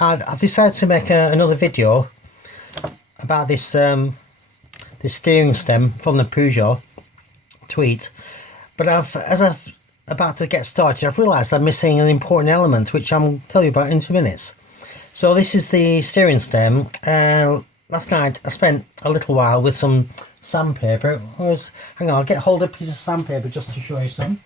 I've decided to make another video about this steering stem from the Peugeot Tweet, but as I've about to get started, I've realised I'm missing an important element, which I'm tell you about in 2 minutes. So this is the steering stem. Last night I spent a little while with some sandpaper. Hang on, I'll get hold of a piece of sandpaper just to show you some.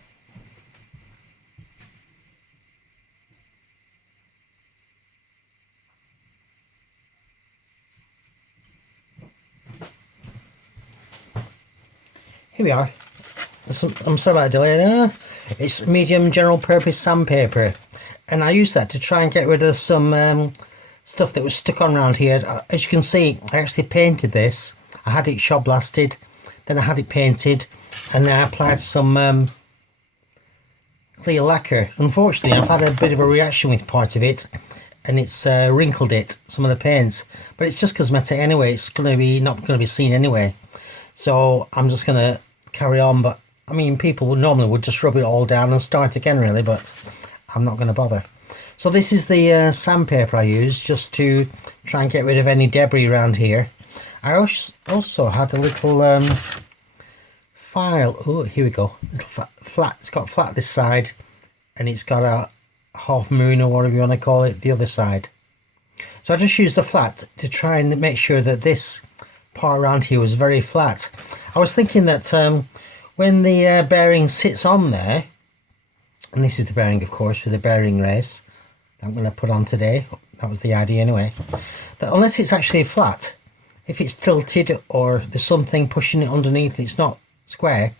Here we are. I'm sorry about the delay there. It's medium general purpose sandpaper, and I used that to try and get rid of some stuff that was stuck on around here. As you can see, I actually painted this. I had it shot blasted, then I had it painted, and then I applied some clear lacquer. Unfortunately, I've had a bit of a reaction with part of it, and it's wrinkled it, some of the paints, but it's just cosmetic anyway. It's going to be not going to be seen anyway, so I'm just going to carry on. But I mean, people normally would just rub it all down and start again really, but I'm not going to bother. So this is the sandpaper I use just to try and get rid of any debris around here. I also had a little file. Oh, here we go. Little flat. It's got flat this side, and it's got a half moon or whatever you want to call it the other side. So I just used the flat to try and make sure that this part around here was very flat. I was thinking that when the bearing sits on there, and this is the bearing of course with the bearing race I'm going to put on today, that was the idea anyway, that unless it's actually flat, if it's tilted or there's something pushing it underneath, it's not square,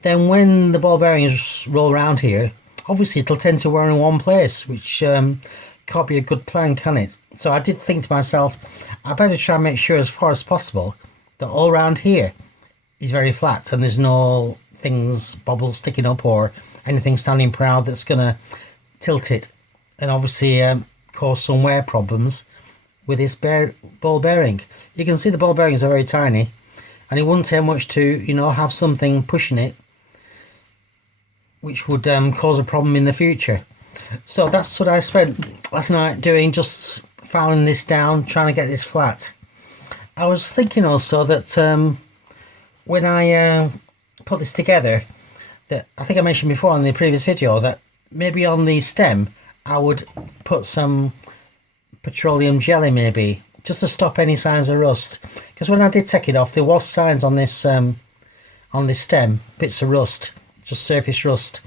then when the ball bearings roll around here, obviously it'll tend to wear in one place, which can't be a good plan, can it? So I did think to myself, I better try and make sure as far as possible that all around here is very flat and there's no things, bubbles sticking up or anything standing proud that's going to tilt it and obviously cause some wear problems with this ball bearing. You can see the ball bearings are very tiny, and it wouldn't take much to, you know, have something pushing it which would cause a problem in the future. So that's what I spent last night doing, just filing this down, trying to get this flat. I was thinking also that when I put this together, that I think I mentioned before in the previous video, that maybe on the stem I would put some petroleum jelly, maybe just to stop any signs of rust, because when I did take it off there was signs on this stem, bits of rust, just surface rust.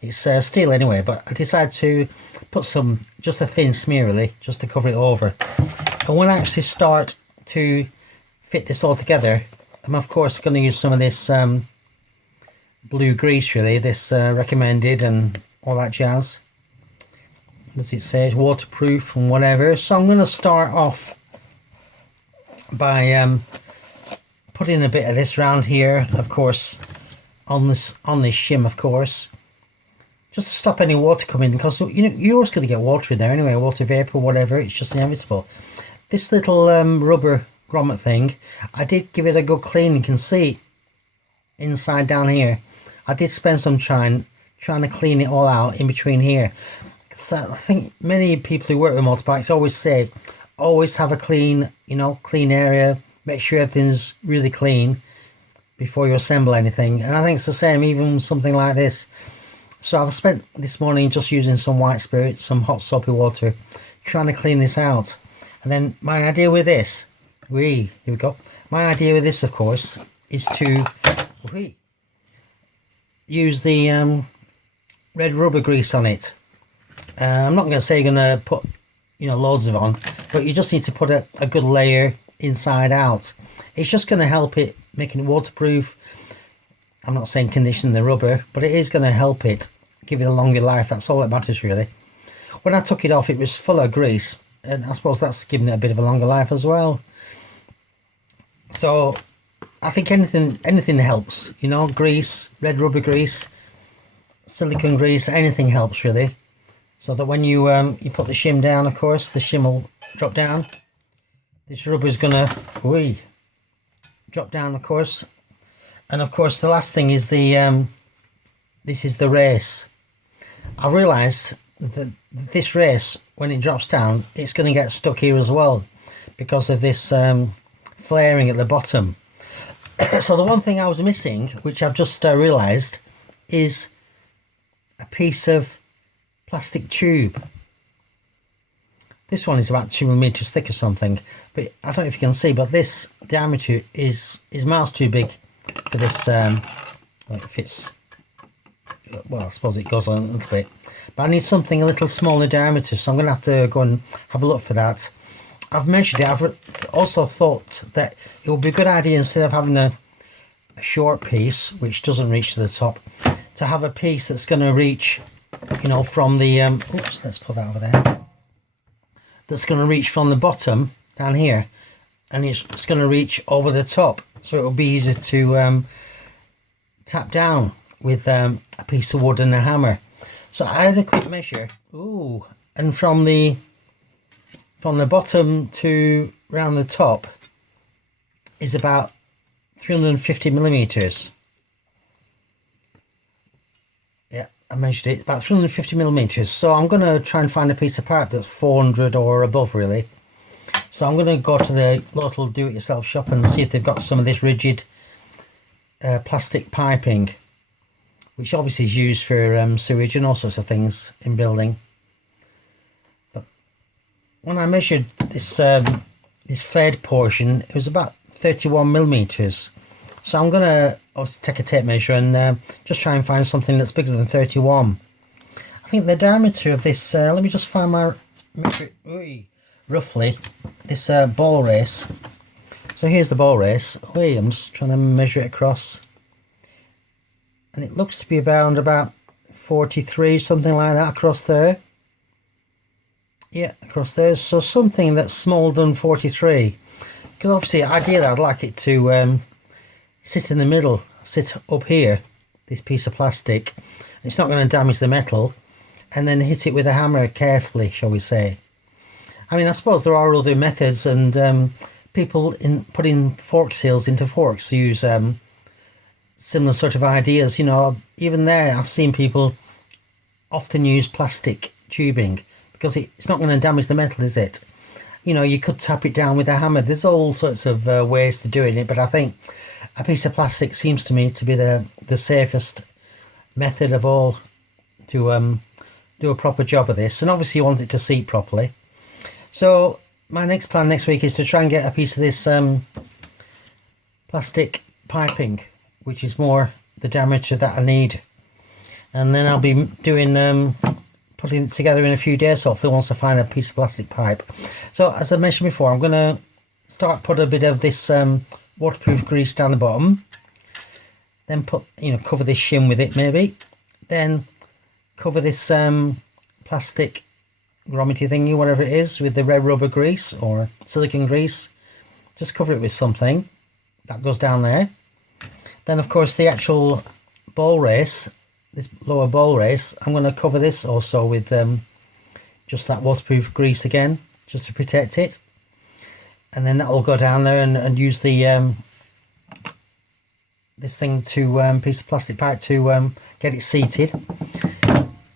It's steel anyway, but I decided to put some, just a thin smear really, just to cover it over. And when I actually start to fit this all together, I'm of course going to use some of this blue grease really, this recommended and all that jazz. As it says, waterproof and whatever. So I'm going to start off by putting a bit of this around here, of course, on this shim, of course, just to stop any water coming, because you know you're always going to get water in there anyway, water vapor, whatever. It's just inevitable. This little rubber grommet thing, I did give it a good clean. You can see inside down here. I did spend some time trying to clean it all out in between here. So I think many people who work with motorbikes always say, always have a clean, you know, clean area. Make sure everything's really clean before you assemble anything. And I think it's the same, even something like this. So I've spent this morning just using some white spirit, some hot soapy water, trying to clean this out. And then my idea with this, here we go. My idea with this, of course, is to use the red rubber grease on it. I'm not going to say you're going to put, you know, loads of on, but you just need to put a good layer inside out. It's just going to help it, making it waterproof. I'm not saying condition the rubber, but it is going to help it give it a longer life. That's all that matters really. When I took it off, it was full of grease, and I suppose that's giving it a bit of a longer life as well. So I think anything helps, you know, grease, red rubber grease, silicone grease, anything helps really. So that when you put the shim down, of course, the shim will drop down. This rubber is gonna drop down, of course. And of course, the last thing is the this is the race. I realised this race, when it drops down, it's going to get stuck here as well because of this flaring at the bottom. So the one thing I was missing, which I've just realised, is a piece of plastic tube. This one is about 2mm thick or something, but I don't know if you can see, but this diameter is miles too big for this. Well, it fits. Well, I suppose it goes on a little bit, but I need something a little smaller diameter, so I'm going to have to go and have a look for that. I've measured it. I've also thought that it would be a good idea, instead of having a short piece which doesn't reach to the top, to have a piece that's going to reach, you know, from the oops, let's put that over there, that's going to reach from the bottom down here, and it's going to reach over the top, so it will be easier to tap down with a piece of wood and a hammer. So I had a quick measure. Ooh, and from the bottom to round the top is about 350mm. Yeah, I measured it, about 350mm. So I'm going to try and find a piece of pipe that's 400 or above, really. So I'm going to go to the local do-it-yourself shop and see if they've got some of this rigid plastic piping, which obviously is used for sewage and all sorts of things in building. But when I measured this this flared portion, it was about 31mm. So I'm gonna obviously take a tape measure and just try and find something that's bigger than 31. I think the diameter of this, let me just find my measure, roughly, this ball race. So here's the ball race. I'm just trying to measure it across, and it looks to be around about 43, something like that, across there. Yeah, across there. So something that's smaller than 43, because obviously ideally I'd like it to sit in the middle, sit up here, this piece of plastic. It's not going to damage the metal, and then hit it with a hammer carefully, shall we say. I mean, I suppose there are other methods, and people in putting fork seals into forks use similar sort of ideas. You know, even there I've seen people often use plastic tubing, because it's not going to damage the metal, is it? You know, you could tap it down with a hammer. There's all sorts of ways to doing it, but I think a piece of plastic seems to me to be the safest method of all to do a proper job of this. And obviously you want it to seat properly. So my next plan next week is to try and get a piece of this plastic piping, which is more the diameter that I need, and then I'll be doing putting it together in a few days, hopefully, once I find a piece of plastic pipe. So as I mentioned before, I'm going to put a bit of this waterproof grease down the bottom, then cover this shim with it, maybe, then cover this plastic grommet thingy, whatever it is, with the red rubber grease or silicone grease. Just cover it with something that goes down there. Then of course the actual ball race, this lower ball race, I'm going to cover this also with just that waterproof grease again, just to protect it. And then that will go down there and use the this thing to piece of plastic pipe to get it seated.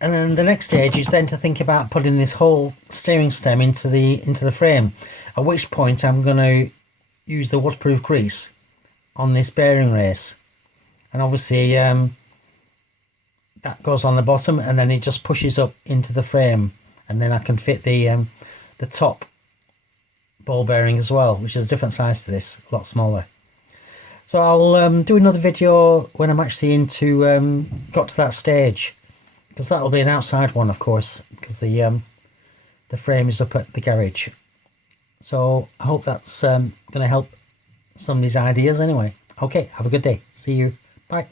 And then the next stage is then to think about putting this whole steering stem into the frame, at which point I'm going to use the waterproof grease on this bearing race, and obviously that goes on the bottom, and then it just pushes up into the frame, and then I can fit the top ball bearing as well, which is a different size to this, a lot smaller. So I'll do another video when I'm actually got to that stage, because that'll be an outside one, of course, because the frame is up at the garage. So I hope that's going to help some of these ideas anyway. Okay, have a good day. See you. Bye.